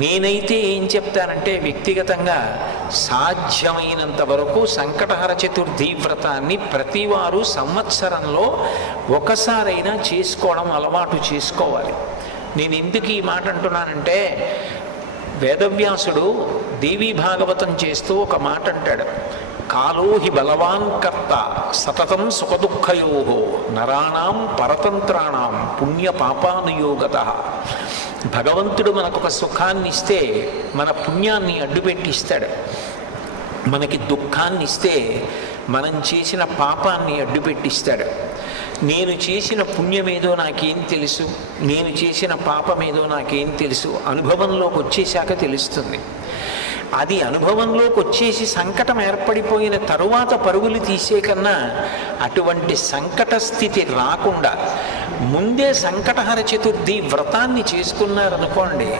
నేనైతే ఏం చెప్తానంటే వ్యక్తిగతంగా సాధ్యమైనంత వరకు సంకటహర చతుర్థి వ్రతాన్ని ప్రతివారు సంవత్సరంలో ఒకసారైనా చేసుకోవడం అలవాటు చేసుకోవాలి. నేను ఎందుకు ఈ మాట అంటున్నానంటే, వేదవ్యాసుడు దేవీ భాగవతం చేస్తూ ఒక మాట అంటాడు, కాలో హి బలవాన్ కర్త సతతం సుఖదుఃఖయో నరాణం పరతంత్రాణం పుణ్య పాపానుయోగత. భగవంతుడు మనకొక సుఖాన్ని ఇస్తే మన పుణ్యాన్ని అడ్డుపెట్టిస్తాడు, మనకి దుఃఖాన్ని ఇస్తే మనం చేసిన పాపాన్ని అడ్డుపెట్టిస్తాడు. నేను చేసిన పుణ్యమేదో నాకేం తెలుసు, నేను చేసిన పాపమేదో నాకేం తెలుసు, అనుభవంలోకి వచ్చేశాక తెలుస్తుంది. అది అనుభవంలోకి వచ్చేసి సంకటం ఏర్పడిపోయిన తరువాత పరుగులు తీసే కన్నా అటువంటి సంకట స్థితి రాకుండా ముందే సంకటహర చతుర్థి వ్రతాన్ని చేసుకున్నారనుకోండి,